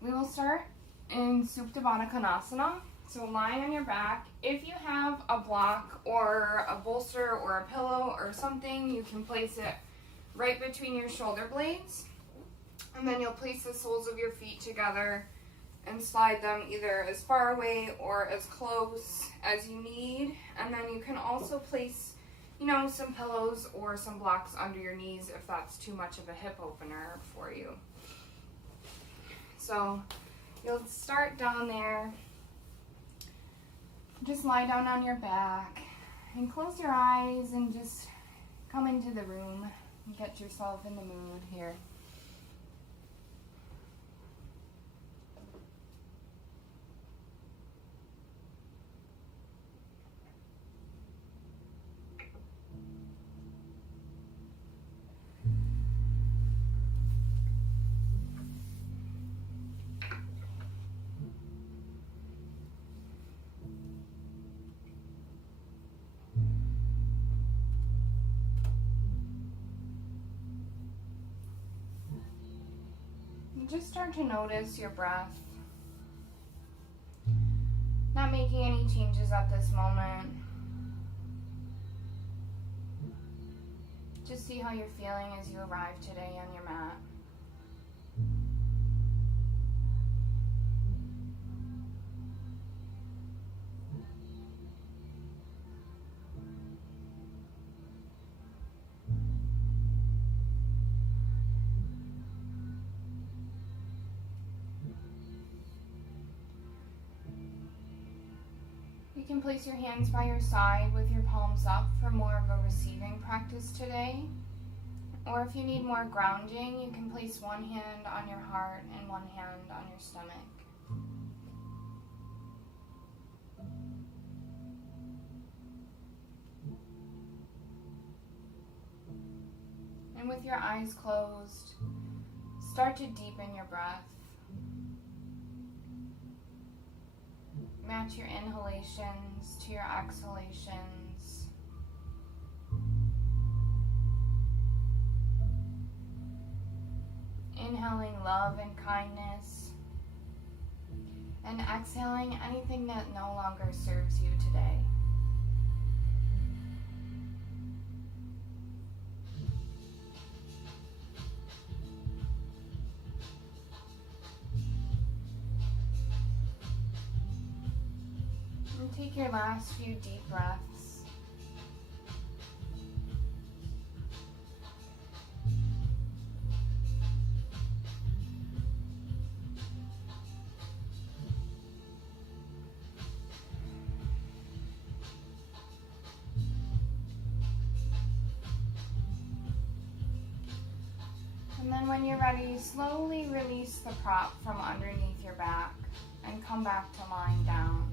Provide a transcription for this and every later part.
We will start in Supta Baddha Konasana. So lying on your back. If you have a block or a bolster or a pillow or something, you can place it right between your shoulder blades. And then you'll place the soles of your feet together and slide them either as far away or as close as you need. And then you can also place, some pillows or some blocks under your knees if that's too much of a hip opener for you. So you'll start down there. Just lie down on your back and close your eyes and just come into the room and get yourself in the mood here. Just start to notice your breath. Not making any changes at this moment. Just see how you're feeling as you arrive today on your mat. You can place your hands by your side with your palms up for more of a receiving practice today. Or if you need more grounding, you can place one hand on your heart and one hand on your stomach. And with your eyes closed, start to deepen your breath. Match your inhalations to your exhalations. Inhaling love and kindness, and exhaling anything that no longer serves you today. And take your last few deep breaths. And then when you're ready, slowly release the prop from underneath your back and come back to lying down.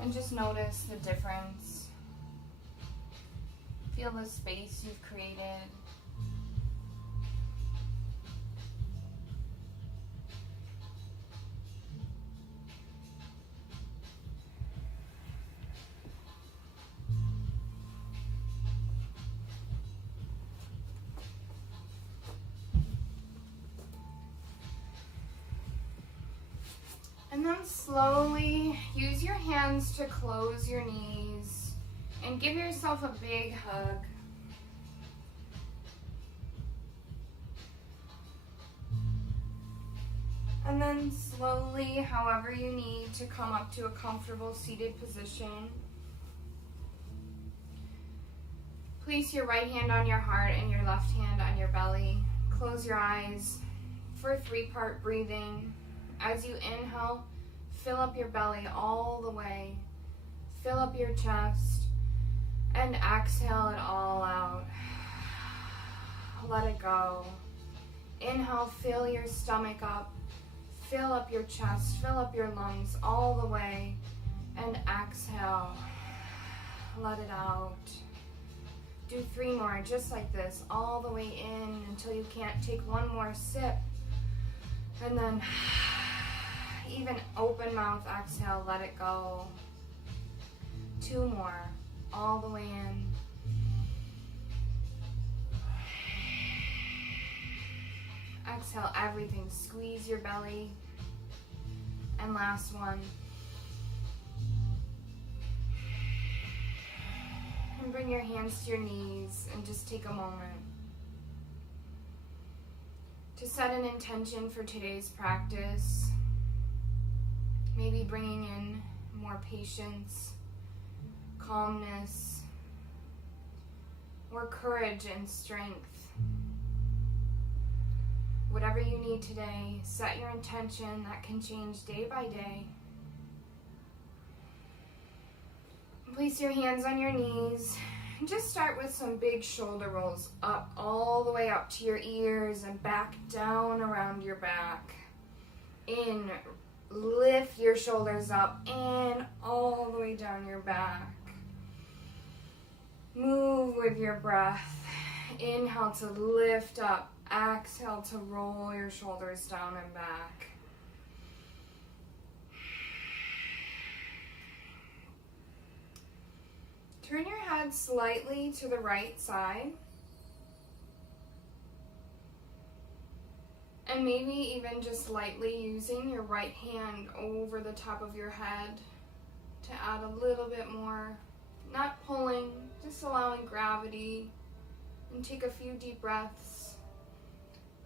And just notice the difference. Feel the space you've created. And then slowly use your hands to close your knees and give yourself a big hug. And then slowly, however you need, to come up to a comfortable seated position. Place your right hand on your heart and your left hand on your belly. Close your eyes for 3-part breathing. As you inhale, fill up your belly all the way. Fill up your chest and exhale it all out. Let it go. Inhale, fill your stomach up. Fill up your chest, fill up your lungs all the way. And exhale. Let it out. Do 3 more, just like this, all the way in until you can't take one more sip. And then even open mouth exhale, let it go. 2 more, all the way in. exhale everything. Squeeze your belly. And last one. And bring your hands to your knees and just take a moment to set an intention for today's practice. Maybe bringing in more patience, calmness, or courage and strength. Whatever you need today, set your intention. That can change day by day. Place your hands on your knees. Just start with some big shoulder rolls up, all the way up to your ears and back down around your back. In, lift your shoulders up and all the way down your back. Move with your breath. Inhale to lift up. Exhale to roll your shoulders down and back. Turn your head slightly to the right side. And maybe even just lightly using your right hand over the top of your head to add a little bit more. Not pulling, just allowing gravity. And take a few deep breaths.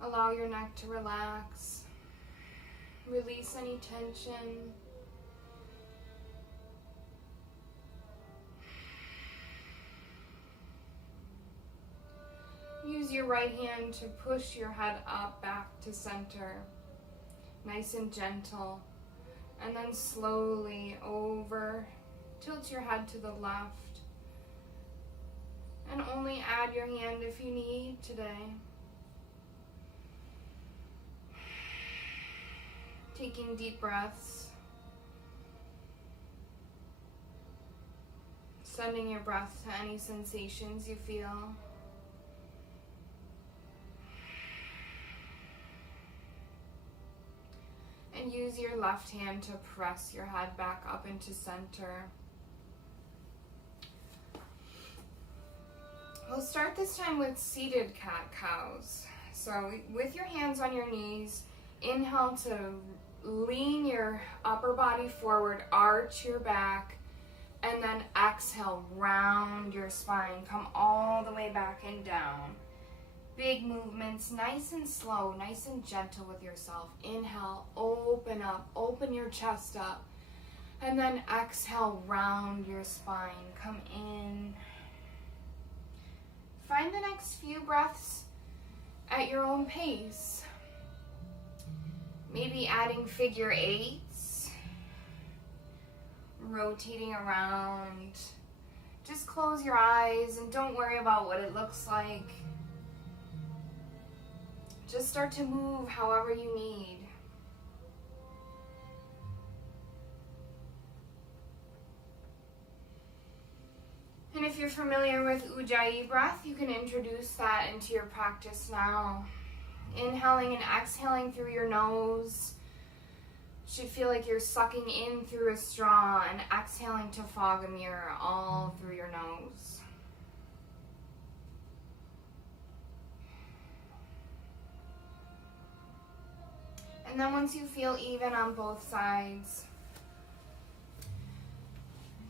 Allow your neck to relax. Release any tension. Use your right hand to push your head up back to center. Nice and gentle. And then slowly over. Tilt your head to the left. And only add your hand if you need today. Taking deep breaths. Sending your breath to any sensations you feel. And use your left hand to press your head back up into center. We'll start this time with seated cat-cows. So with your hands on your knees, inhale to lean your upper body forward, arch your back, and then exhale, round your spine. Come all the way back and down. Big movements, nice and slow, nice and gentle with yourself. Inhale, open up, open your chest up. And then exhale, round your spine. Come in. Find the next few breaths at your own pace. Maybe adding figure eights. Rotating around. Just close your eyes and don't worry about what it looks like. Just start to move however you need. And if you're familiar with Ujjayi breath, you can introduce that into your practice now. Inhaling and exhaling through your nose. Should feel like you're sucking in through a straw and exhaling to fog a mirror all through your nose. And then once you feel even on both sides,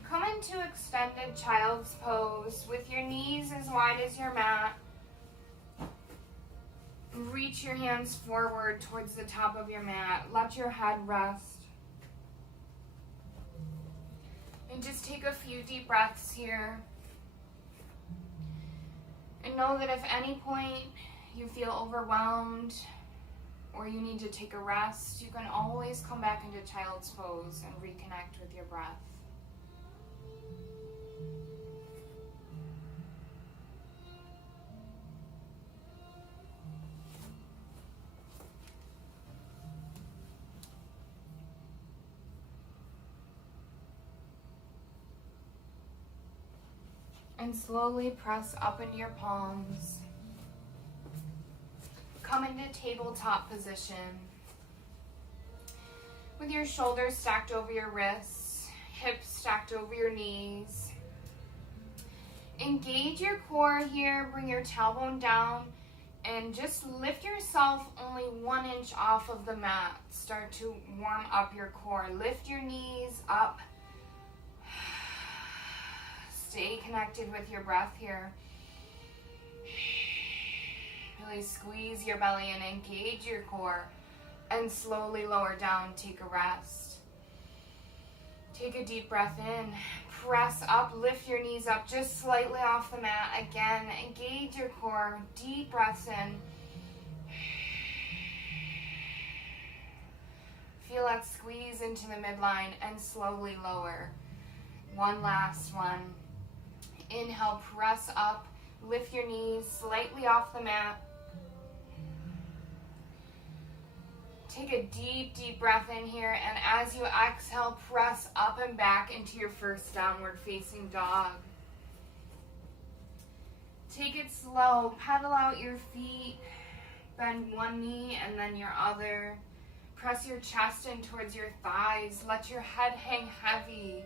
come into extended child's pose with your knees as wide as your mat. Reach your hands forward towards the top of your mat. Let your head rest. And just take a few deep breaths here. And know that if at any point you feel overwhelmed or you need to take a rest, you can always come back into child's pose and reconnect with your breath. And slowly press up into your palms. Come into tabletop position. With your shoulders stacked over your wrists, hips stacked over your knees. Engage your core here, bring your tailbone down, And just lift yourself only 1 inch off of the mat. Start to warm up your core. Lift your knees up. Stay connected with your breath here. Really squeeze your belly and engage your core. And slowly lower down. Take a rest. Take a deep breath in. Press up, lift your knees up just slightly off the mat. Again, engage your core. Deep breaths in. Feel that squeeze into the midline and slowly lower. One last one. Inhale, press up, lift your knees slightly off the mat. Take a deep, deep breath in here, and as you exhale, press up and back into your first downward facing dog. Take it slow, pedal out your feet, bend one knee and then your other. Press your chest in towards your thighs, let your head hang heavy.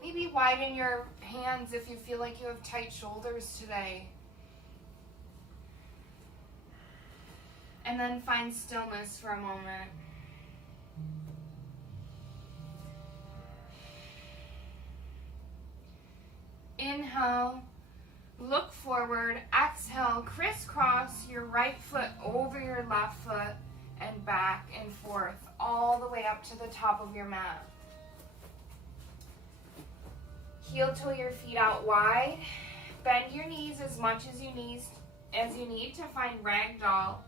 Maybe widen your hands if you feel like you have tight shoulders today. And then find stillness for a moment. Inhale, look forward. Exhale, crisscross your right foot over your left foot and back and forth, all the way up to the top of your mat. Heel toe your feet out wide. Bend your knees as much as you need to find ragdoll.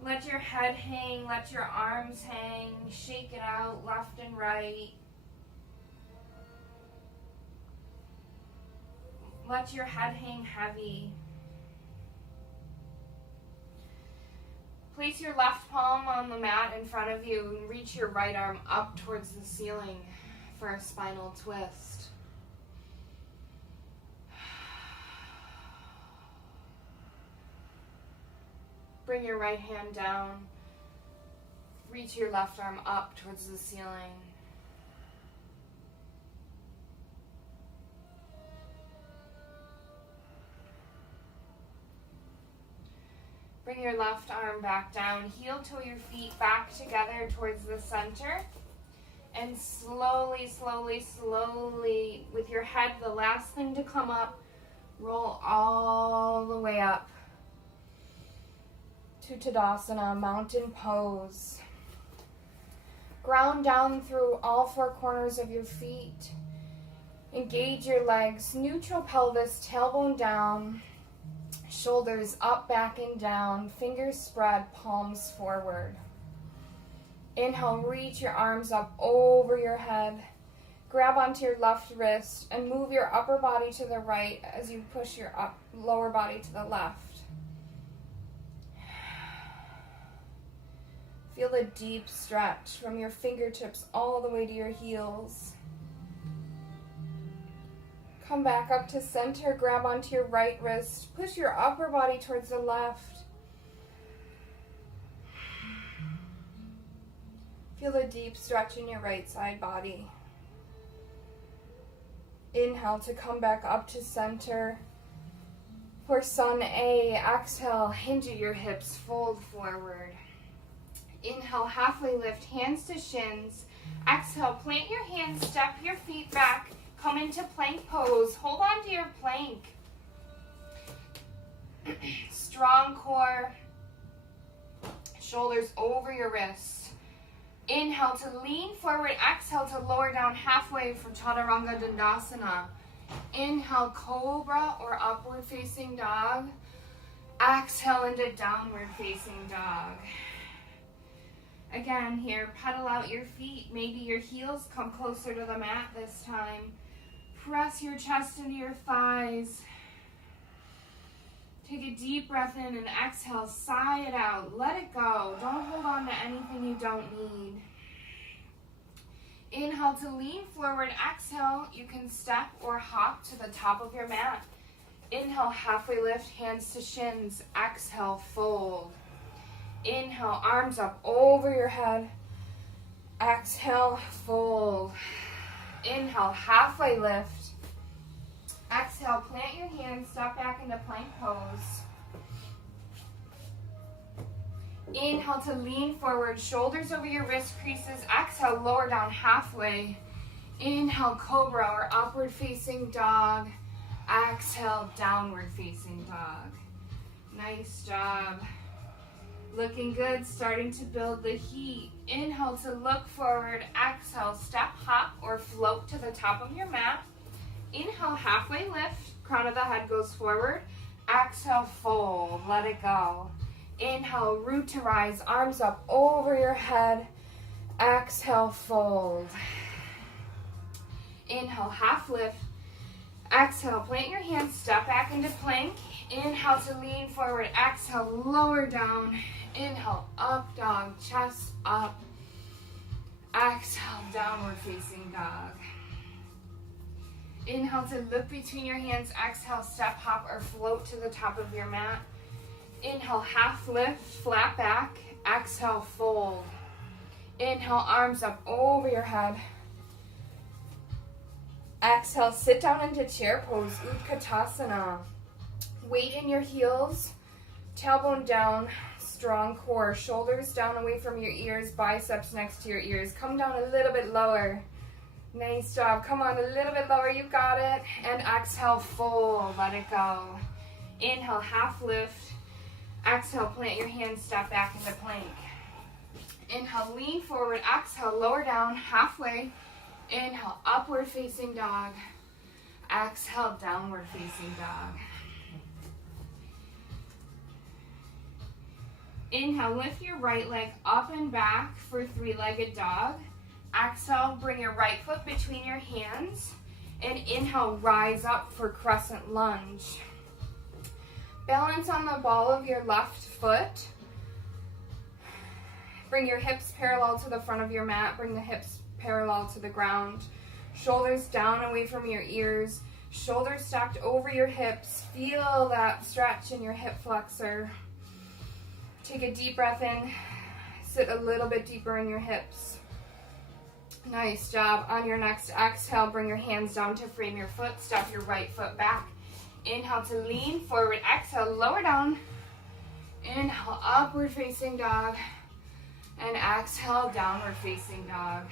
Let your head hang, let your arms hang, shake it out left and right. Let your head hang heavy. Place your left palm on the mat in front of you and reach your right arm up towards the ceiling for a spinal twist. Bring your right hand down. Reach your left arm up towards the ceiling. Bring your left arm back down. Heel toe your feet back together towards the center. And slowly, slowly, slowly, with your head the last thing to come up, roll all the way up to Tadasana, mountain pose. Ground down through all four corners of your feet. Engage your legs, neutral pelvis, tailbone down, shoulders up, back, and down, fingers spread, palms forward. Inhale, reach your arms up over your head. Grab onto your left wrist and move your upper body to the right as you push your lower body to the left. Feel a deep stretch from your fingertips all the way to your heels. Come back up to center, grab onto your right wrist, push your upper body towards the left. Feel a deep stretch in your right side body. Inhale to come back up to center. For Sun A, exhale, hinge at your hips, fold forward. Inhale, halfway lift, hands to shins. Exhale, plant your hands, step your feet back, come into plank pose. Hold on to your plank. Strong core, shoulders over your wrists. Inhale to lean forward, exhale to lower down halfway for Chaturanga Dandasana. Inhale, cobra or upward facing dog. Exhale into downward facing dog. Again, here, pedal out your feet. Maybe your heels come closer to the mat this time. Press your chest into your thighs. Take a deep breath in and exhale. Sigh it out. Let it go. Don't hold on to anything you don't need. Inhale to lean forward. Exhale, you can step or hop to the top of your mat. Inhale, halfway lift, hands to shins. Exhale, fold. Inhale, arms up over your head. Exhale, fold. Inhale, halfway lift. Exhale, plant your hands, step back into plank pose. Inhale to lean forward, shoulders over your wrist creases. Exhale, lower down halfway. Inhale, cobra or upward facing dog. Exhale, downward facing dog. Nice job. Looking good, starting to build the heat. Inhale to look forward. Exhale, step, hop, or float to the top of your mat. Inhale, halfway lift. Crown of the head goes forward. Exhale, fold. Let it go. Inhale, root to rise. Arms up over your head. Exhale, fold. Inhale, half lift. Exhale, plant your hands, step back into plank. Inhale to lean forward. Exhale, lower down. Inhale, up dog, chest up. Exhale, downward facing dog. Inhale to look between your hands. Exhale, step, hop, or float to the top of your mat. Inhale, half lift, flat back. Exhale, fold. Inhale, arms up over your head. Exhale, sit down into chair pose, Utkatasana. Weight in your heels, tailbone down, strong core, shoulders down away from your ears, biceps next to your ears. Come down a little bit lower. Nice job. Come on, a little bit lower. You got it. And exhale, fold. Let it go. Inhale, half lift. Exhale, plant your hands, step back into plank. Inhale, lean forward. Exhale, lower down, halfway. Inhale, upward facing dog. Exhale, downward facing dog. Inhale, lift your right leg up and back for three-legged dog. Exhale, bring your right foot between your hands. And inhale, rise up for crescent lunge. Balance on the ball of your left foot. Bring your hips parallel to the front of your mat. Bring the hips parallel to the ground. Shoulders down away from your ears. Shoulders stacked over your hips. Feel that stretch in your hip flexor. Take a deep breath in. Sit a little bit deeper in your hips. Nice job. On your next exhale, bring your hands down to frame your foot. Step your right foot back. Inhale to lean forward. Exhale, lower down. Inhale, upward facing dog. And exhale, downward facing dog.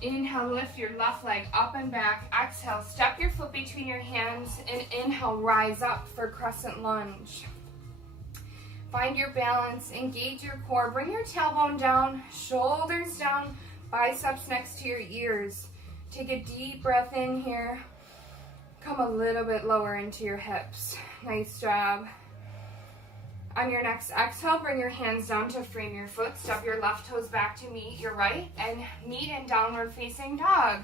Inhale, lift your left leg up and back. Exhale, step your foot between your hands. And inhale, rise up for crescent lunge. Find your balance, engage your core, bring your tailbone down, shoulders down, biceps next to your ears. Take a deep breath in here. Come a little bit lower into your hips. Nice job. On your next exhale, bring your hands down to frame your foot. Step your left toes back to meet your right and meet in downward facing dog.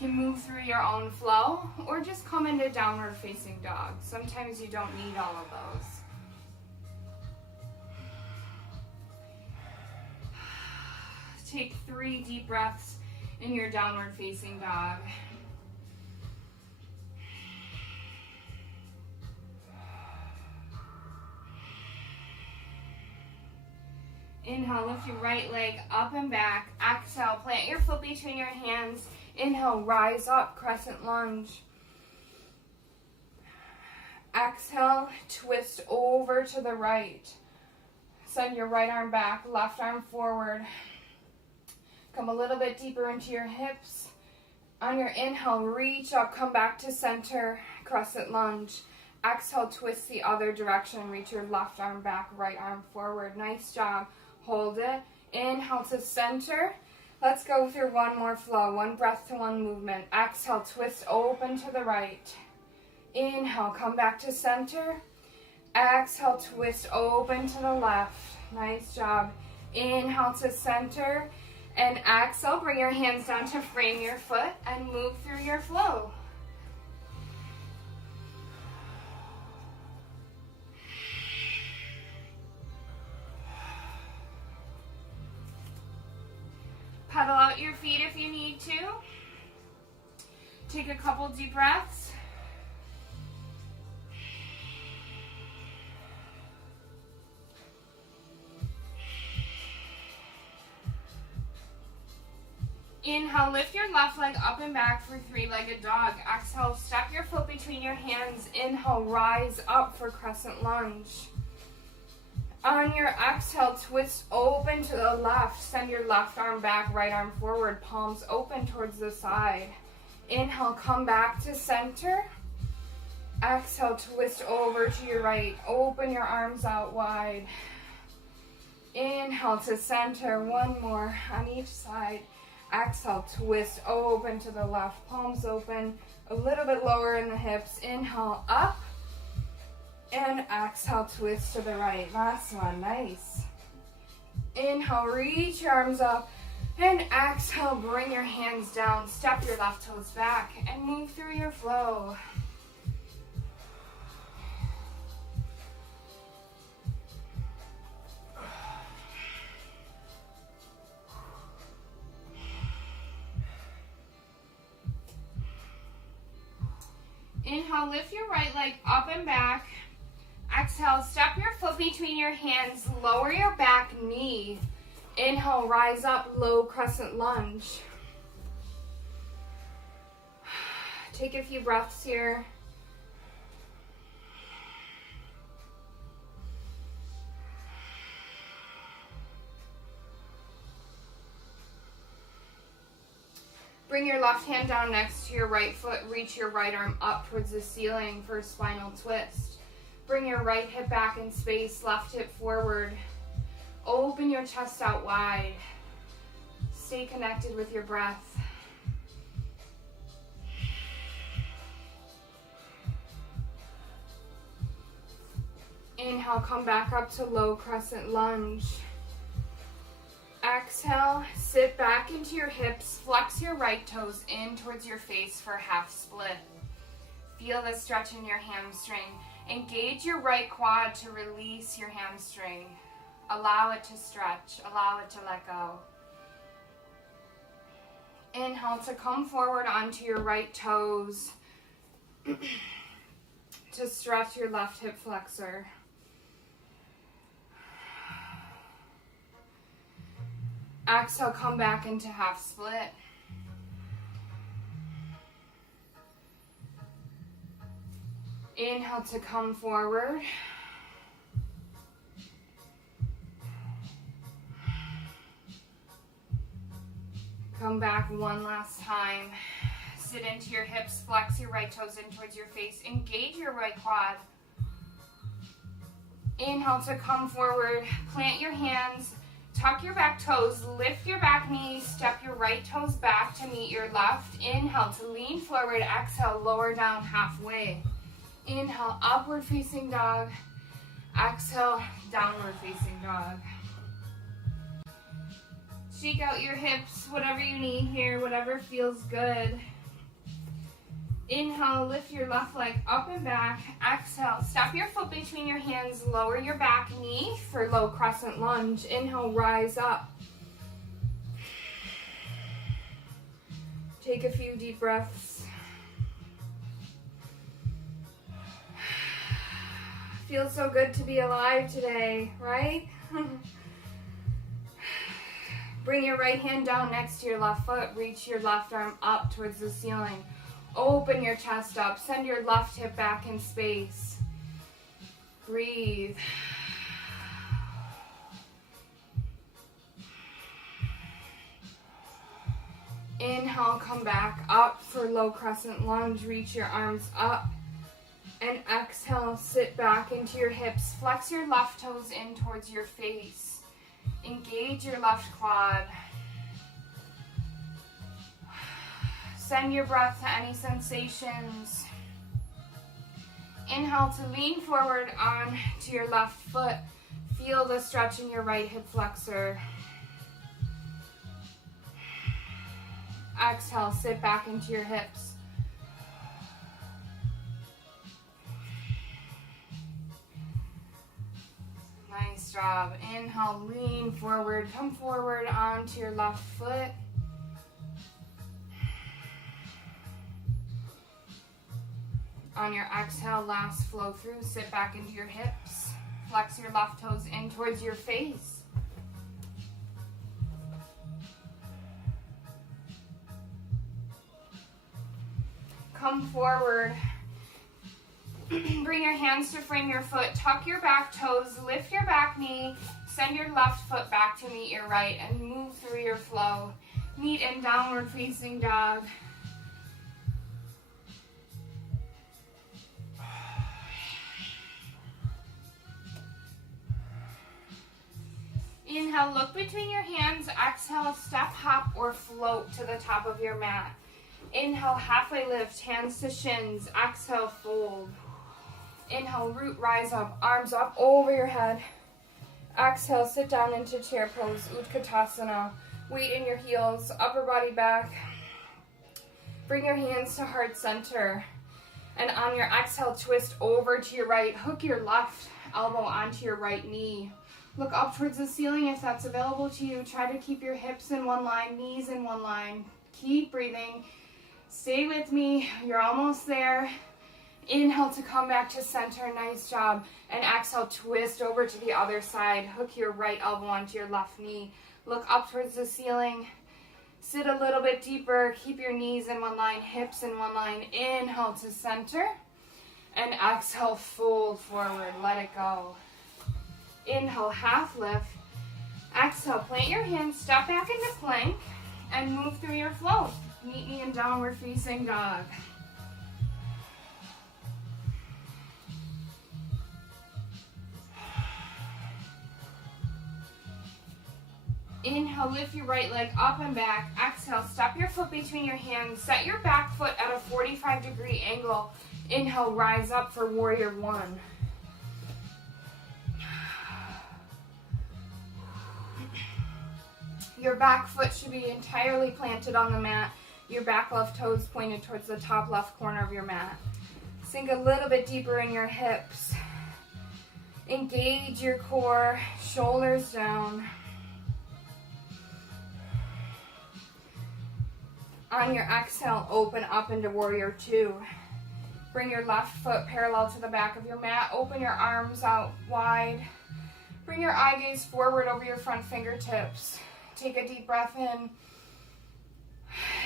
You can move through your own flow or just come into downward facing dog. Sometimes you don't need all of those. Take 3 deep breaths in your downward facing dog. Inhale, lift your right leg up and back. Exhale, plant your foot between your hands. Inhale, rise up, crescent lunge. Exhale, twist over to the right. Send your right arm back, left arm forward. Come a little bit deeper into your hips. On your inhale, reach up, come back to center, crescent lunge. Exhale, twist the other direction. Reach your left arm back, right arm forward. Nice job. Hold it. Inhale to center. Let's go through one more flow. One breath to one movement. Exhale, twist open to the right. Inhale, come back to center. Exhale, twist open to the left. Nice job. Inhale to center. And exhale, bring your hands down to frame your foot and move through your flow. Pedal out your feet if you need to. Take a couple deep breaths. Inhale, lift your left leg up and back for three-legged dog. Exhale, step your foot between between your hands. Inhale, rise up for crescent lunge. On your exhale, twist open to the left. Send your left arm back, right arm forward, palms open towards the side. Inhale, come back to center. Exhale, twist over to your right. Open your arms out wide. Inhale to center. One more on each side. Exhale, twist open to the left. Palms open, a little bit lower in the hips. Inhale, up. And exhale, twist to the right. Last one, nice. Inhale, reach your arms up. And exhale, bring your hands down. Step your left toes back and move through your flow. Inhale, lift your right leg up and back. Exhale, step your foot between your hands, lower your back knee. Inhale, rise up, low crescent lunge. Take a few breaths here. Bring your left hand down next to your right foot. Reach your right arm up towards the ceiling for a spinal twist. Bring your right hip back in space, left hip forward. Open your chest out wide. Stay connected with your breath. Inhale, come back up to low crescent lunge. Exhale, sit back into your hips, flex your right toes in towards your face for half split. Feel the stretch in your hamstring. Engage your right quad to release your hamstring. Allow it to stretch, allow it to let go. Inhale to come forward onto your right toes to stretch your left hip flexor. Exhale, come back into half split. Inhale to come forward. Come back one last time. Sit into your hips, flex your right toes in towards your face. Engage your right quad. Inhale to come forward. Plant your hands. Tuck your back toes, lift your back knee, step your right toes back to meet your left. Inhale to lean forward, exhale, lower down halfway. Inhale, upward facing dog. Exhale, downward facing dog. Shake out your hips, whatever you need here, whatever feels good. Inhale, lift your left leg up and back. Exhale, step your foot between your hands, lower your back knee for low crescent lunge. Inhale, rise up. Take a few deep breaths. Feels so good to be alive today, right? Bring your right hand down next to your left foot. Reach your left arm up towards the ceiling. Open your chest up. Send your left hip back in space. Breathe. Inhale, come back up for low crescent lunge. Reach your arms up. And exhale, sit back into your hips. Flex your left toes in towards your face. Engage your left quad. Send your breath to any sensations. Inhale to lean forward on to your left foot. Feel the stretch in your right hip flexor. Exhale, sit back into your hips. Nice job. Inhale, lean forward. Come forward onto your left foot. On your exhale, last flow through, sit back into your hips. Flex your left toes in towards your face. Come forward. Bring your hands to frame your foot. Tuck your back toes. Lift your back knee. Send your left foot back to meet your right and move through your flow. Meet in downward facing dog. Inhale, look between your hands. Exhale, step, hop, or float to the top of your mat. Inhale, halfway lift, hands to shins. Exhale, fold. Inhale, root, rise up, arms up over your head. Exhale, sit down into chair pose, Utkatasana. Weight in your heels, upper body back. Bring your hands to heart center. And on your exhale, twist over to your right. Hook your left elbow onto your right knee. Look up towards the ceiling if that's available to you. Try to keep your hips in one line, knees in one line. Keep breathing. Stay with me. You're almost there. Inhale to come back to center. Nice job. And exhale, twist over to the other side. Hook your right elbow onto your left knee. Look up towards the ceiling. Sit a little bit deeper. Keep your knees in one line, hips in one line. Inhale to center. And exhale, fold forward. Let it go. Inhale, half lift. Exhale, plant your hands, step back into plank, and move through your flow. Meet me in downward facing dog. Inhale, lift your right leg up and back. Exhale, step your foot between your hands. Set your back foot at a 45-degree angle. Inhale, rise up for warrior one. Your back foot should be entirely planted on the mat. Your back left toes pointed towards the top left corner of your mat. Sink a little bit deeper in your hips. Engage your core, shoulders down. On your exhale, open up into warrior two. Bring your left foot parallel to the back of your mat. Open your arms out wide. Bring your eye gaze forward over your front fingertips. Take a deep breath in.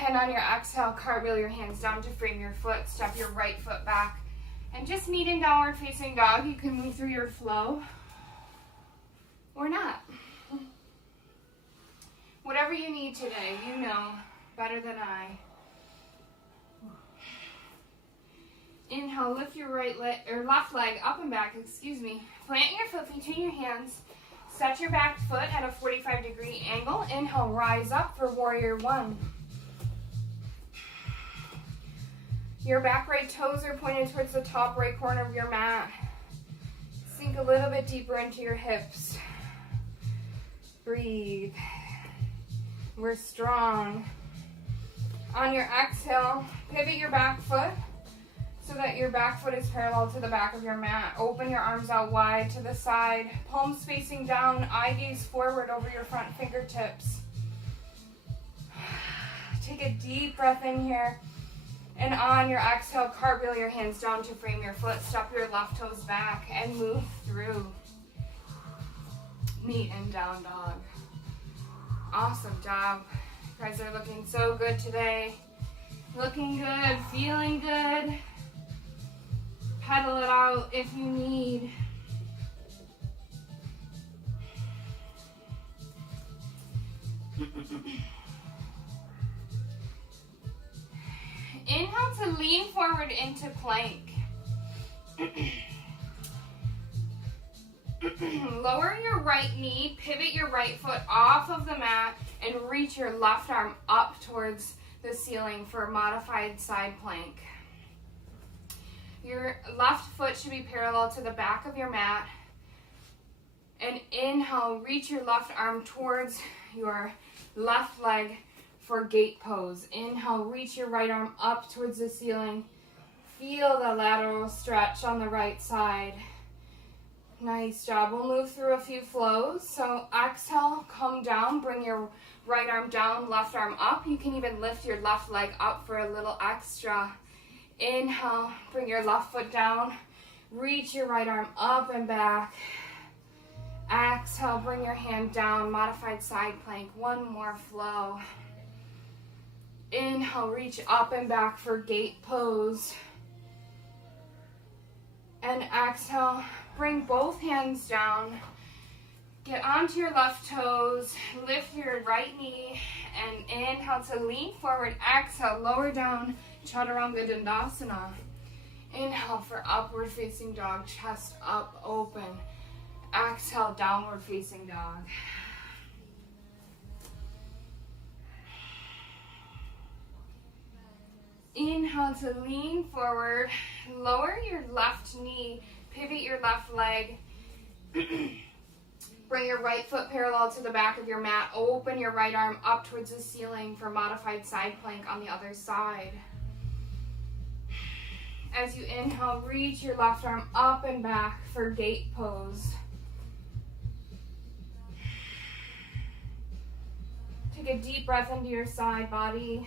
And on your exhale, cartwheel your hands down to frame your foot. Step your right foot back. And just meet in downward facing dog. You can move through your flow or not. Whatever you need today, you know better than I. Inhale, lift your right leg or left leg up and back, Plant your foot between your hands. Set your back foot at a 45-degree angle. Inhale, rise up for warrior one. Your back right toes are pointed towards the top right corner of your mat. Sink a little bit deeper into your hips. Breathe. We're strong. On your exhale, pivot your back foot so that your back foot is parallel to the back of your mat. Open your arms out wide to the side. Palms facing down, eye gaze forward over your front fingertips. Take a deep breath in here. And on your exhale, cartwheel your hands down to frame your foot. Step your left toes back and move through. Meet in down dog. Awesome job. You guys are looking so good today. Looking good, feeling good. Pedal it out if you need. Inhale to lean forward into plank. Lower your right knee, pivot your right foot off of the mat, and reach your left arm up towards the ceiling for a modified side plank. Your left foot should be parallel to the back of your mat. And inhale, reach your left arm towards your left leg for gate pose. Inhale, reach your right arm up towards the ceiling. Feel the lateral stretch on the right side. Nice job. We'll move through a few flows. So exhale, come down, bring your right arm down, left arm up. You can even lift your left leg up for a little extra. Inhale, bring your left foot down, reach your right arm up and back. Exhale, bring your hand down, modified side plank. One more flow. Inhale, reach up and back for gate pose. And exhale, bring both hands down. Get onto your left toes, lift your right knee, and inhale to lean forward. Exhale, lower down, Chaturanga Dandasana. Inhale for upward facing dog, chest up, open. Exhale, downward facing dog. Inhale to lean forward, lower your left knee, pivot your left leg. Bring your right foot parallel to the back of your mat. Open your right arm up towards the ceiling for modified side plank on the other side. As you inhale, reach your left arm up and back for gate pose. Take a deep breath into your side body.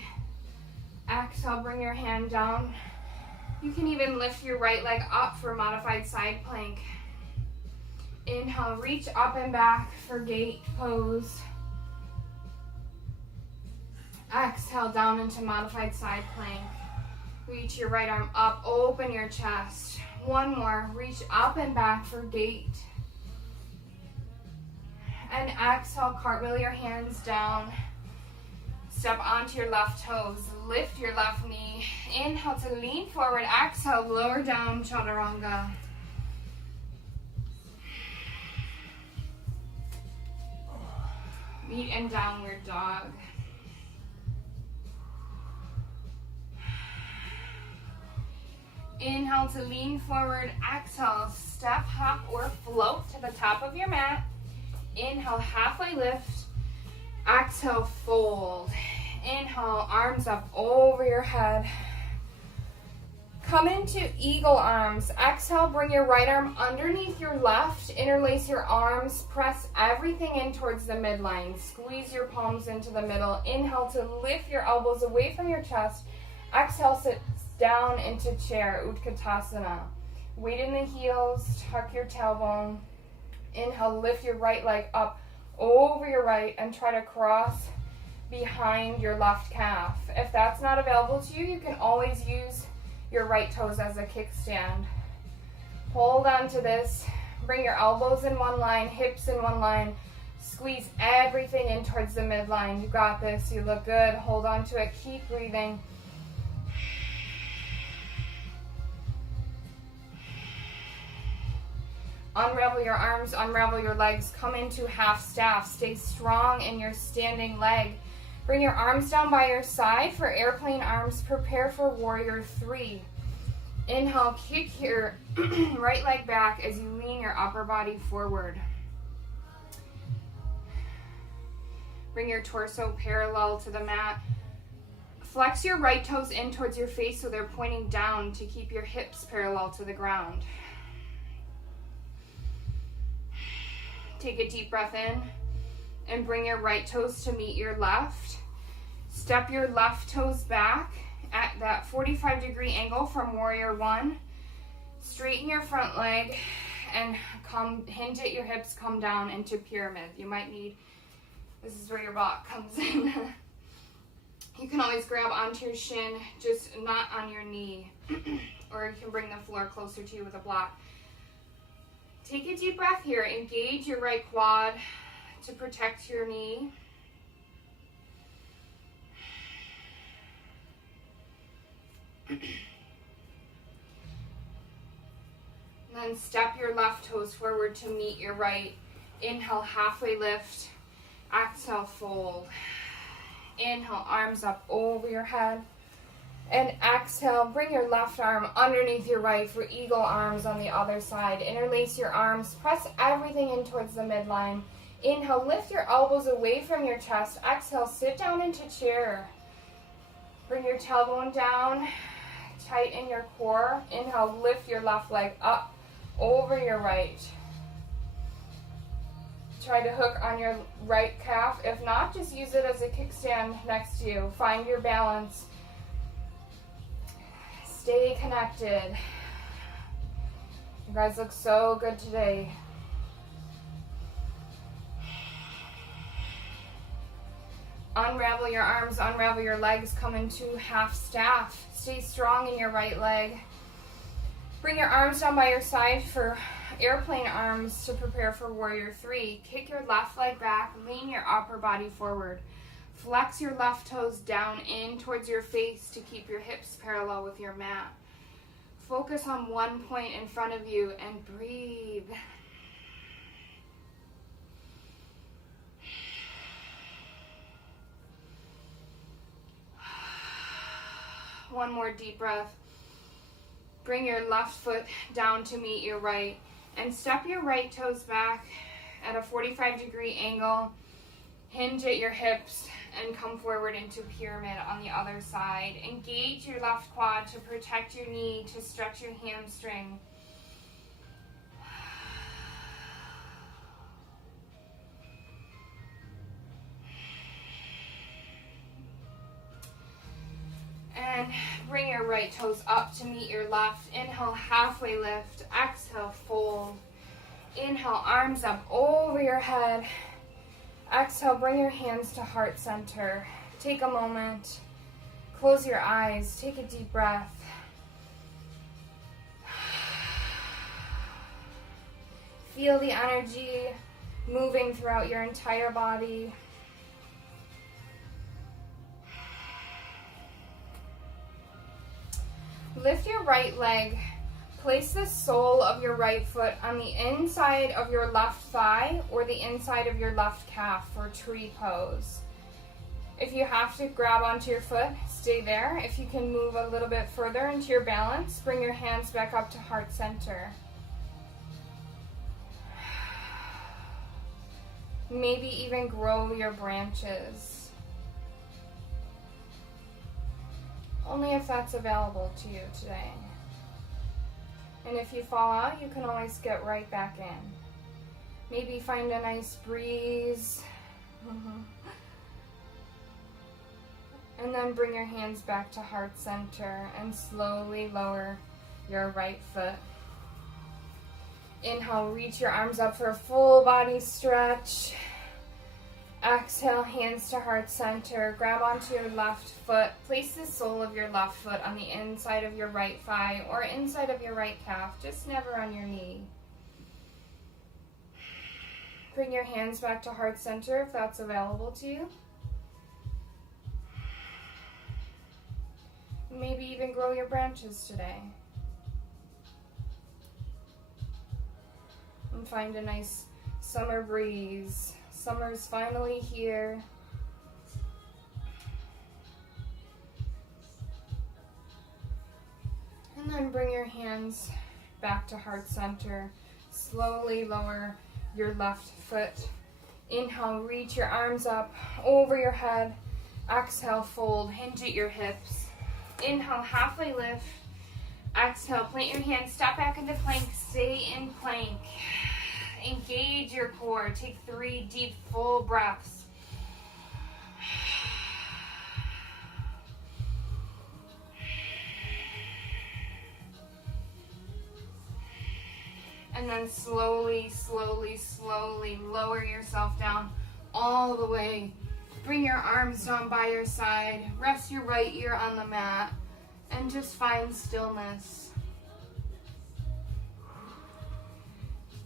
Exhale, bring your hand down. You can even lift your right leg up for modified side plank. Inhale, reach up and back for gate pose. Exhale, down into modified side plank. Reach your right arm up, open your chest. One more, reach up and back for gate. And exhale, cartwheel your hands down. Step onto your left toes, lift your left knee. Inhale to lean forward, exhale, lower down, Chaturanga. Meet in downward dog. Inhale to lean forward, exhale, step, hop, or float to the top of your mat. Inhale, halfway lift. Exhale, fold. Inhale, arms up over your head. Come into eagle arms. Exhale, bring your right arm underneath your left. Interlace your arms. Press everything in towards the midline. Squeeze your palms into the middle. Inhale to lift your elbows away from your chest. Exhale, sit down into chair, Utkatasana. Weight in the heels, tuck your tailbone. Inhale, lift your right leg up over your right and try to cross behind your left calf. If that's not available to you, you can always use your right toes as a kickstand. Hold on to this. Bring your elbows in one line, hips in one line. Squeeze everything in towards the midline. You got this. You look good. Hold on to it. Keep breathing. Unravel your arms, unravel your legs. Come into half staff. Stay strong in your standing leg. Bring your arms down by your side for airplane arms. Prepare for warrior 3. Inhale, kick your right leg back as you lean your upper body forward. Bring your torso parallel to the mat. Flex your right toes in towards your face so they're pointing down to keep your hips parallel to the ground. Take a deep breath in and bring your right toes to meet your left. Step your left toes back at that 45-degree angle from warrior 1. Straighten your front leg and hinge at your hips, come down into pyramid. You might need, this is where your block comes in. You can always grab onto your shin, just not on your knee. Or you can bring the floor closer to you with a block. Take a deep breath here. Engage your right quad to protect your knee. Then step your left toes forward to meet your right. Inhale, halfway lift. Exhale, fold. Inhale, arms up over your head. And exhale, bring your left arm underneath your right for eagle arms on the other side. Interlace your arms, press everything in towards the midline. Inhale, lift your elbows away from your chest. Exhale, sit down into chair. Bring your tailbone down, tighten your core. Inhale, lift your left leg up over your right. Try to hook on your right calf. If not, just use it as a kickstand next to you. Find your balance. Stay connected. You guys look so good today. Unravel your arms, unravel your legs, come into half staff. Stay strong in your right leg. Bring your arms down by your side for airplane arms to prepare for warrior three. Kick your left leg back, lean your upper body forward. Flex your left toes down in towards your face to keep your hips parallel with your mat. Focus on one point in front of you and breathe. One more deep breath. Bring your left foot down to meet your right and step your right toes back at a 45-degree angle. Hinge at your hips and come forward into pyramid on the other side. Engage your left quad to protect your knee, to stretch your hamstring. And bring your right toes up to meet your left. Inhale, halfway lift. Exhale, fold. Inhale, arms up over your head. Exhale, bring your hands to heart center. Take a moment. Close your eyes. Take a deep breath. Feel the energy moving throughout your entire body. Lift your right leg. Place the sole of your right foot on the inside of your left thigh or the inside of your left calf for tree pose. If you have to grab onto your foot, stay there. If you can move a little bit further into your balance, bring your hands back up to heart center. Maybe even grow your branches. Only if that's available to you today. And if you fall out, you can always get right back in. Maybe find a nice breeze. And then bring your hands back to heart center and slowly lower your right foot. Inhale, reach your arms up for a full body stretch. Exhale, hands to heart center. Grab onto your left foot. Place the sole of your left foot on the inside of your right thigh or inside of your right calf, just never on your knee. Bring your hands back to heart center if that's available to you. Maybe even grow your branches today. And find a nice summer breeze. Summer's finally here. And then bring your hands back to heart center. Slowly lower your left foot. Inhale, reach your arms up over your head. Exhale, fold, hinge at your hips. Inhale, halfway lift. Exhale, plant your hands, step back into plank, stay in plank. Engage your core. Take 3 deep, full breaths. And then slowly, slowly, slowly lower yourself down all the way. Bring your arms down by your side. Rest your right ear on the mat and just find stillness.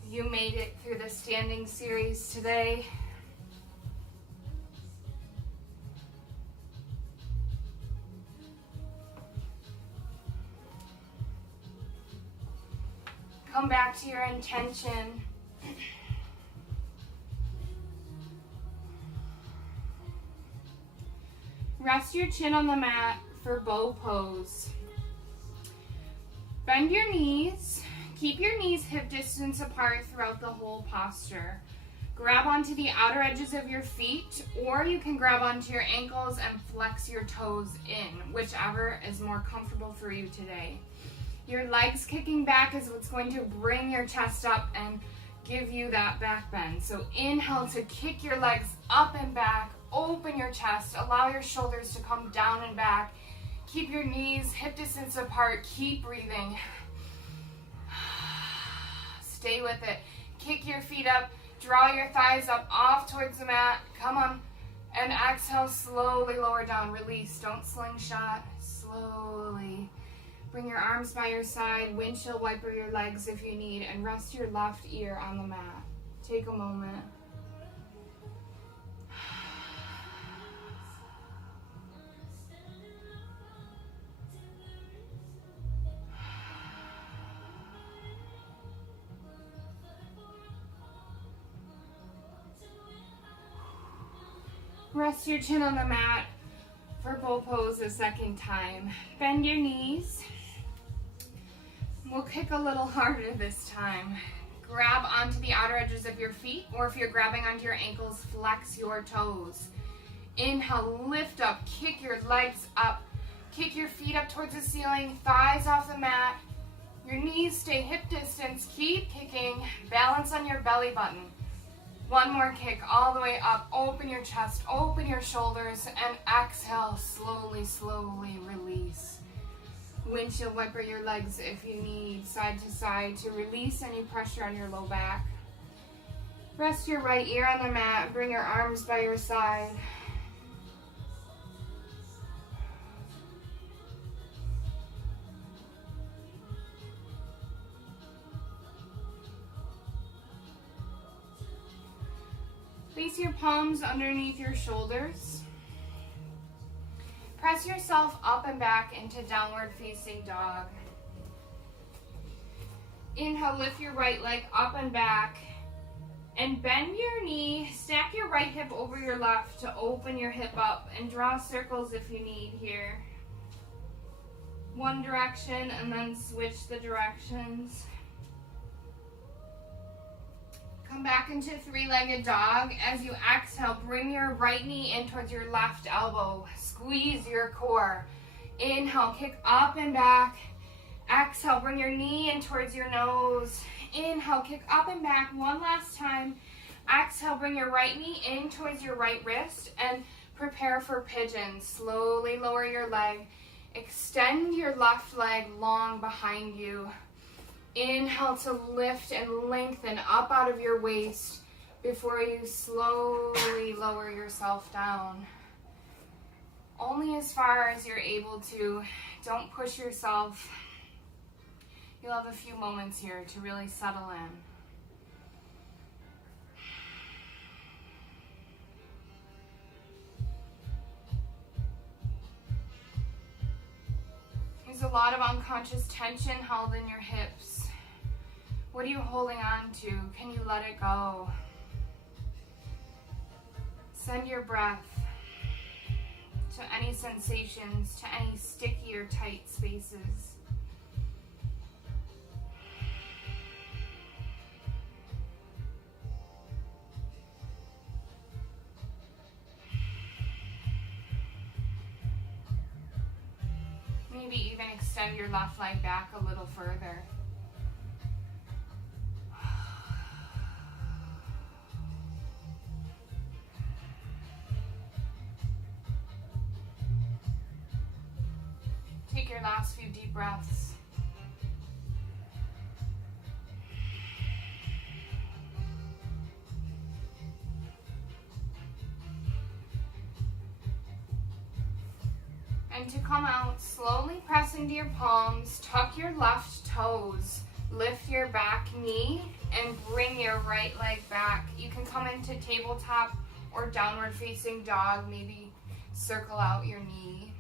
You made it through the standing series today. Come back to your intention. Rest your chin on the mat for bow pose. Bend your knees. Keep your knees hip distance apart throughout the whole posture. Grab onto the outer edges of your feet, or you can grab onto your ankles and flex your toes in, whichever is more comfortable for you today. Your legs kicking back is what's going to bring your chest up and give you that back bend. So inhale to kick your legs up and back, open your chest, allow your shoulders to come down and back. Keep your knees hip distance apart, keep breathing. Stay with it. Kick your feet up, draw your thighs up off towards the mat. Come on. And exhale, slowly lower down. Release. Don't slingshot. Slowly. Bring your arms by your side, windshield wiper your legs if you need, and rest your left ear on the mat. Take a moment. Rest your chin on the mat for bow pose a second time. Bend your knees. We'll kick a little harder this time. Grab onto the outer edges of your feet, or if you're grabbing onto your ankles, flex your toes. Inhale, lift up, kick your legs up, kick your feet up towards the ceiling, thighs off the mat. Your knees stay hip distance, keep kicking, balance on your belly button. One more kick all the way up, open your chest, open your shoulders, and exhale, slowly, slowly release. Windshield wiper your legs if you need, side to side, to release any pressure on your low back. Rest your right ear on the mat, bring your arms by your side. Place your palms underneath your shoulders. Press yourself up and back into downward facing dog. Inhale, lift your right leg up and back. And bend your knee, stack your right hip over your left to open your hip up and draw circles if you need here. One direction and then switch the directions. Come back into three-legged dog. As you exhale, bring your right knee in towards your left elbow. Squeeze your core. Inhale, kick up and back. Exhale, bring your knee in towards your nose. Inhale, kick up and back one last time. Exhale, bring your right knee in towards your right wrist and prepare for pigeon. Slowly lower your leg. Extend your left leg long behind you. Inhale to lift and lengthen up out of your waist before you slowly lower yourself down. Only as far as you're able to. Don't push yourself. You'll have a few moments here to really settle in. There's a lot of unconscious tension held in your hips. What are you holding on to? Can you let it go? Send your breath to any sensations, to any sticky or tight spaces. Maybe even extend your left leg back a little further. Take your last few deep breaths. And to come out, slowly press into your palms, tuck your left toes, lift your back knee, and bring your right leg back. You can come into tabletop or downward facing dog, maybe circle out your knee.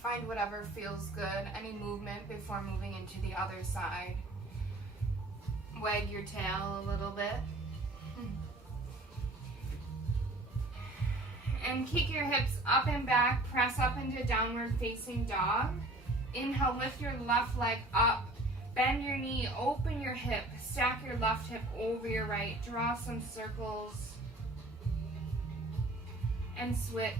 Find whatever feels good, any movement before moving into the other side. Wag your tail a little bit. And kick your hips up and back, press up into downward facing dog. Inhale, lift your left leg up, bend your knee, open your hip, stack your left hip over your right, draw some circles, and switch.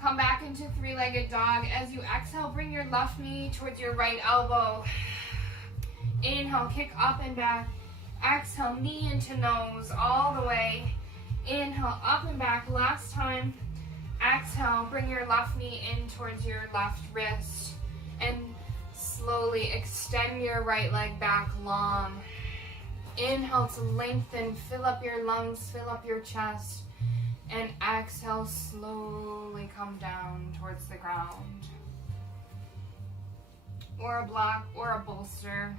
Come back into three-legged dog. As you exhale, bring your left knee towards your right elbow. Inhale, kick up and back. Exhale, knee into nose all the way. Inhale, up and back. Last time. Exhale, bring your left knee in towards your left wrist. And slowly extend your right leg back long. Inhale to lengthen, fill up your lungs, fill up your chest. And exhale, slowly come down towards the ground. or a block or a bolster.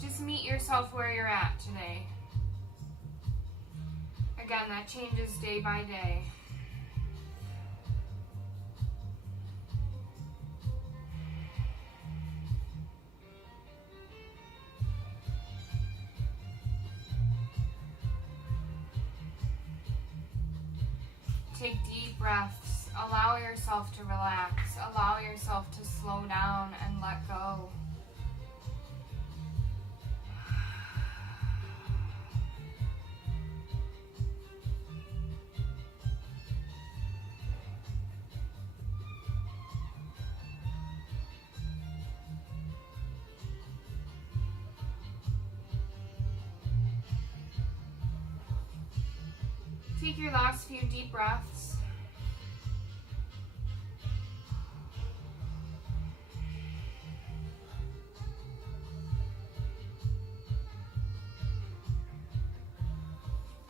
Just meet yourself where you're at today. Again, that changes day by day. Take deep breaths. Allow yourself to relax. Allow yourself to slow down and let go. Take your last few deep breaths.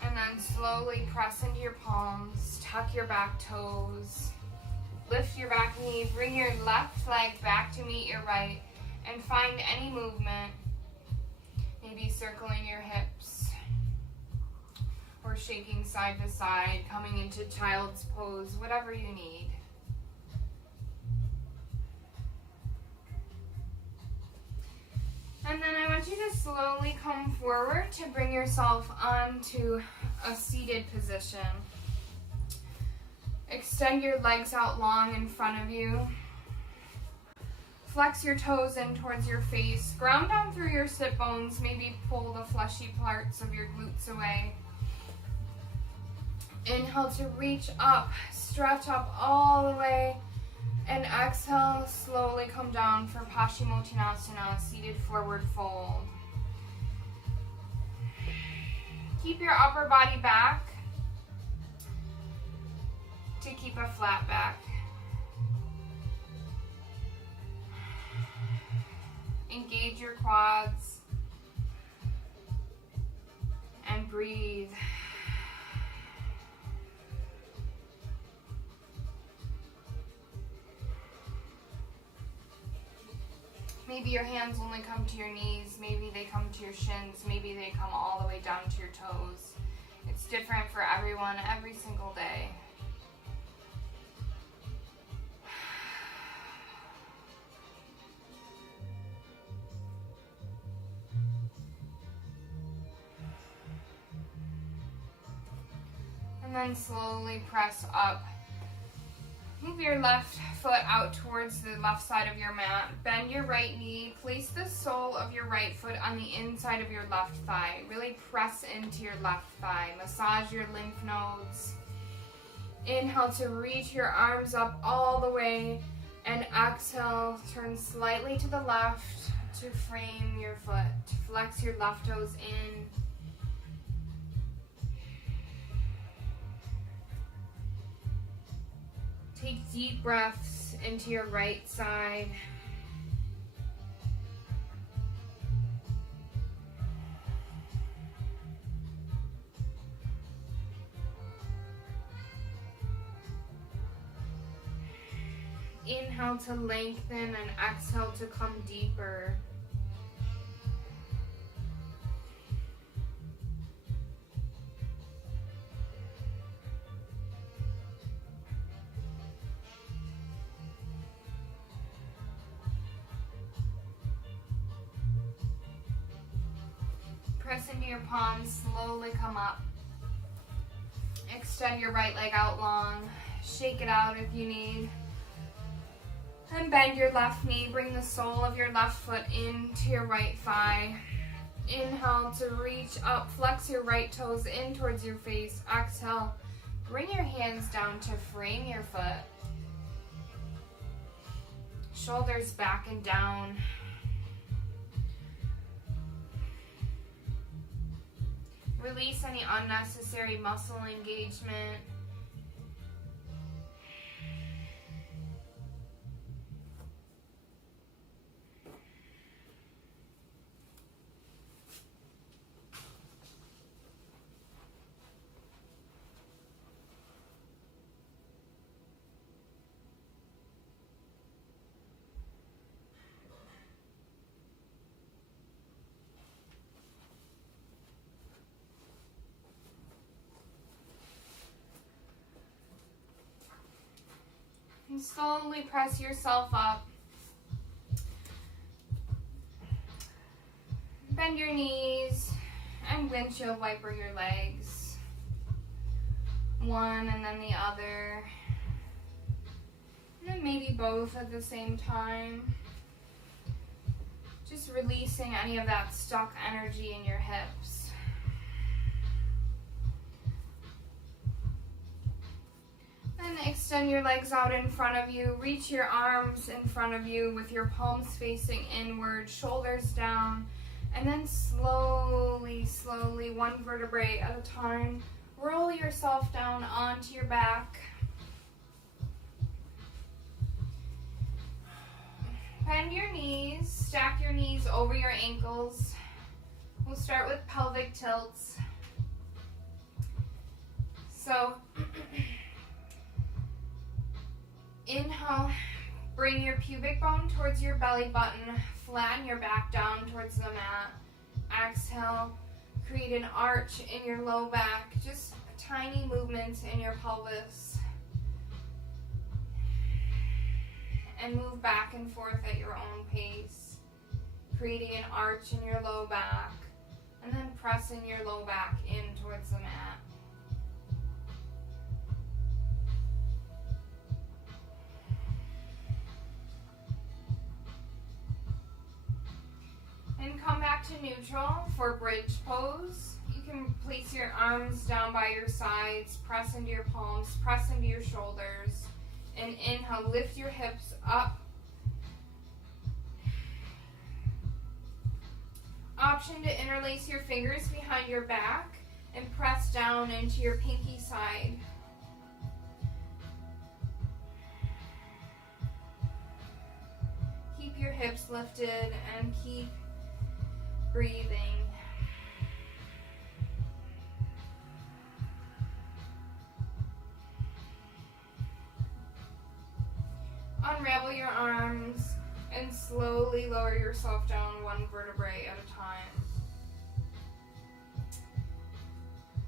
And then slowly press into your palms, tuck your back toes, lift your back knee, bring your left leg back to meet your right, and find any movement, maybe circling your hips, or shaking side to side, coming into child's pose, whatever you need. And then I want you to slowly come forward to bring yourself onto a seated position. Extend your legs out long in front of you. Flex your toes in towards your face. Ground down through your sit bones. Maybe pull the fleshy parts of your glutes away. Inhale to reach up, stretch up all the way, and exhale, slowly come down for Paschimottanasana, seated forward fold. Keep your upper body back to keep a flat back. Engage your quads and breathe. Maybe your hands only come to your knees, maybe they come to your shins, maybe they come all the way down to your toes. It's different for everyone every single day. And then slowly press up. Move your left foot out towards the left side of your mat. Bend your right knee. Place the sole of your right foot on the inside of your left thigh. Really press into your left thigh. Massage your lymph nodes. Inhale to reach your arms up all the way. And exhale, turn slightly to the left to frame your foot. Flex your left toes in. Take deep breaths into your right side. Inhale to lengthen and exhale to come deeper. Press into your palms, slowly come up. Extend your right leg out long. Shake it out if you need. And bend your left knee. Bring the sole of your left foot into your right thigh. Inhale to reach up. Flex your right toes in towards your face. Exhale. Bring your hands down to frame your foot. Shoulders back and down. Release any unnecessary muscle engagement. And slowly press yourself up. Bend your knees and windshield wiper your legs. One and then the other. And then maybe both at the same time. Just releasing any of that stuck energy in your hips. Then extend your legs out in front of you. Reach your arms in front of you with your palms facing inward, shoulders down. And then slowly, slowly, one vertebrae at a time, roll yourself down onto your back. Bend your knees, stack your knees over your ankles. We'll start with pelvic tilts. So, inhale, bring your pubic bone towards your belly button, flatten your back down towards the mat. Exhale, create an arch in your low back, just tiny movements in your pelvis. And move back and forth at your own pace, creating an arch in your low back, and then pressing your low back in towards the mat. And come back to neutral for bridge pose. You can place your arms down by your sides, press into your palms, press into your shoulders. And inhale, lift your hips up. Option to interlace your fingers behind your back and press down into your pinky side. Keep your hips lifted and keep breathing. Unravel your arms and slowly lower yourself down one vertebrae at a time.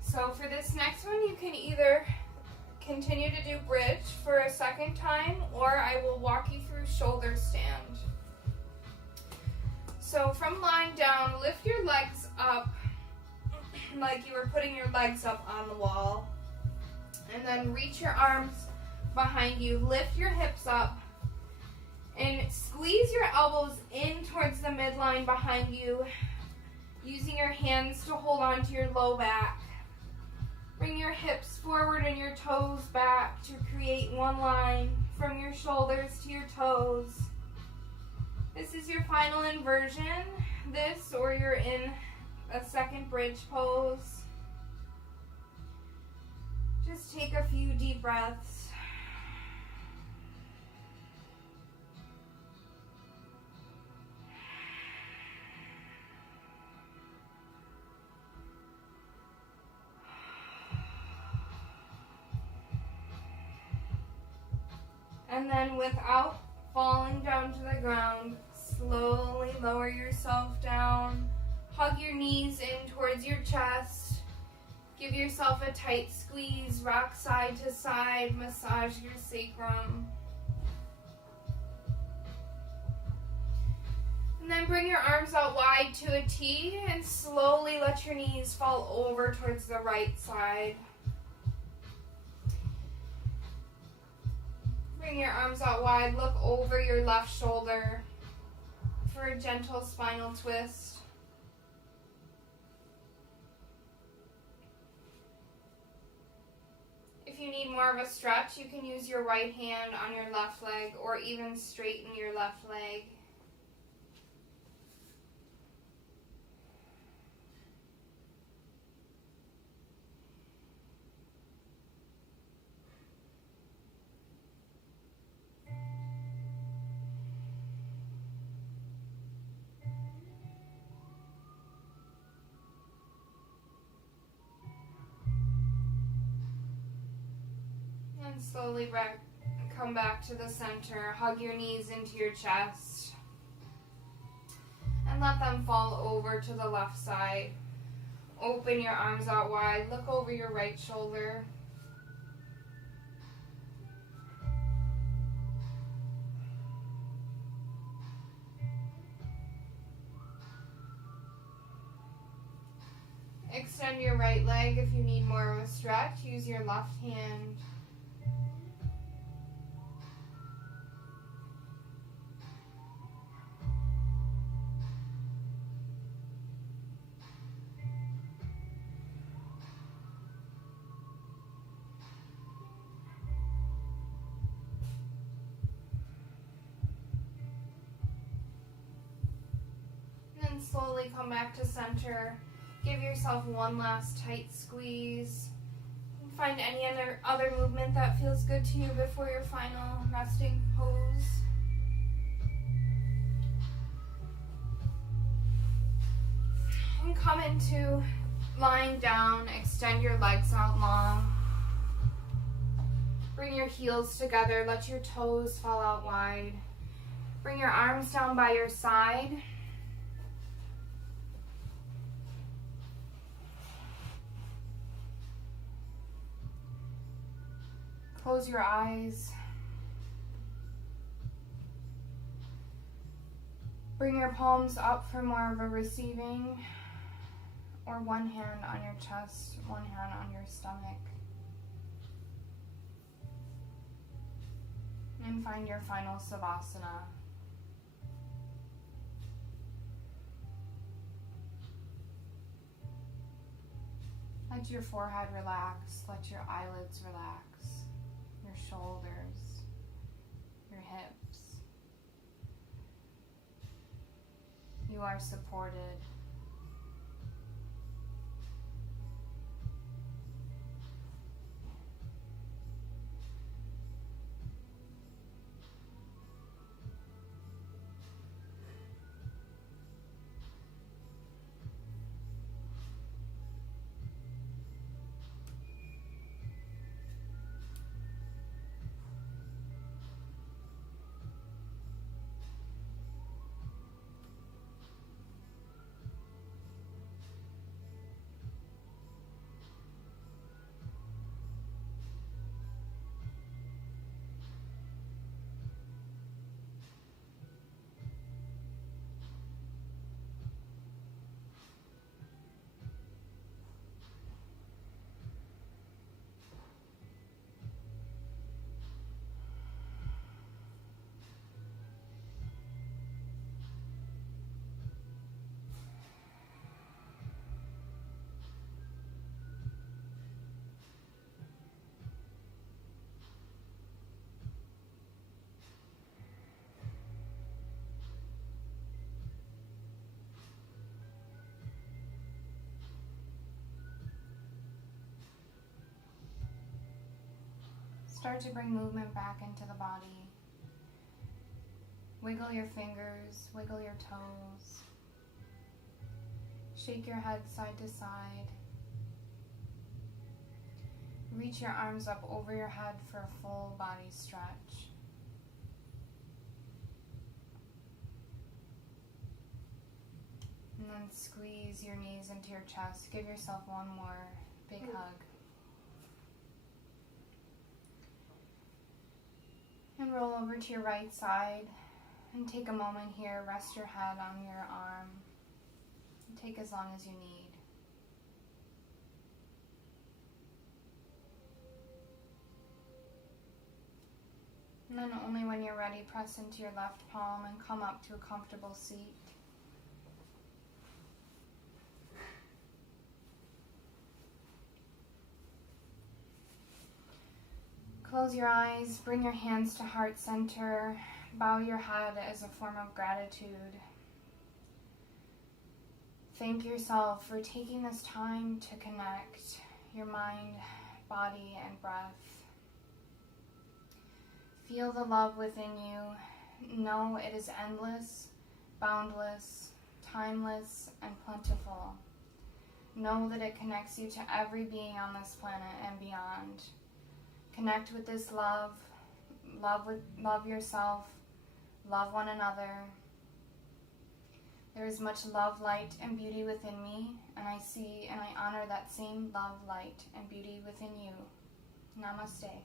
So for this next one, you can either continue to do bridge for a second time, or I will walk you through shoulder stand. So from lying down, lift your legs up like you were putting your legs up on the wall. And then reach your arms behind you, lift your hips up, and squeeze your elbows in towards the midline behind you, using your hands to hold on to your low back. Bring your hips forward and your toes back to create one line from your shoulders to your toes. This is your final inversion. This, or you're in a second bridge pose. Just take a few deep breaths. And then without falling down to the ground, slowly lower yourself down. Hug your knees in towards your chest. Give yourself a tight squeeze. Rock side to side. Massage your sacrum. And then bring your arms out wide to a T and slowly let your knees fall over towards the right side. Bring your arms out wide, look over your left shoulder for a gentle spinal twist. If you need more of a stretch, you can use your right hand on your left leg or even straighten your left leg. And slowly come back to the center. Hug your knees into your chest. And let them fall over to the left side. Open your arms out wide. Look over your right shoulder. Extend your right leg if you need more of a stretch. Use your left hand. And then slowly come back to center. Give yourself one last tight squeeze. Find any other movement that feels good to you before your final resting pose. And come into lying down. Extend your legs out long. Bring your heels together. Let your toes fall out wide. Bring your arms down by your side. Close your eyes. Bring your palms up for more of a receiving, or one hand on your chest, one hand on your stomach. And find your final Savasana. Let your forehead relax, let your eyelids relax. Your shoulders, your hips. You are supported. Start to bring movement back into the body. Wiggle your fingers, wiggle your toes. Shake your head side to side. Reach your arms up over your head for a full body stretch. And then squeeze your knees into your chest. Give yourself one more big hug. And roll over to your right side and take a moment here. Rest your head on your arm. Take as long as you need. And then only when you're ready, press into your left palm and come up to a comfortable seat. Close your eyes, bring your hands to heart center, bow your head as a form of gratitude. Thank yourself for taking this time to connect your mind, body, and breath. Feel the love within you. Know it is endless, boundless, timeless, and plentiful. Know that it connects you to every being on this planet and beyond. Connect with this love. Love yourself. Love one another. There is much love, light, and beauty within me, and I see and I honor that same love, light, and beauty within you. Namaste.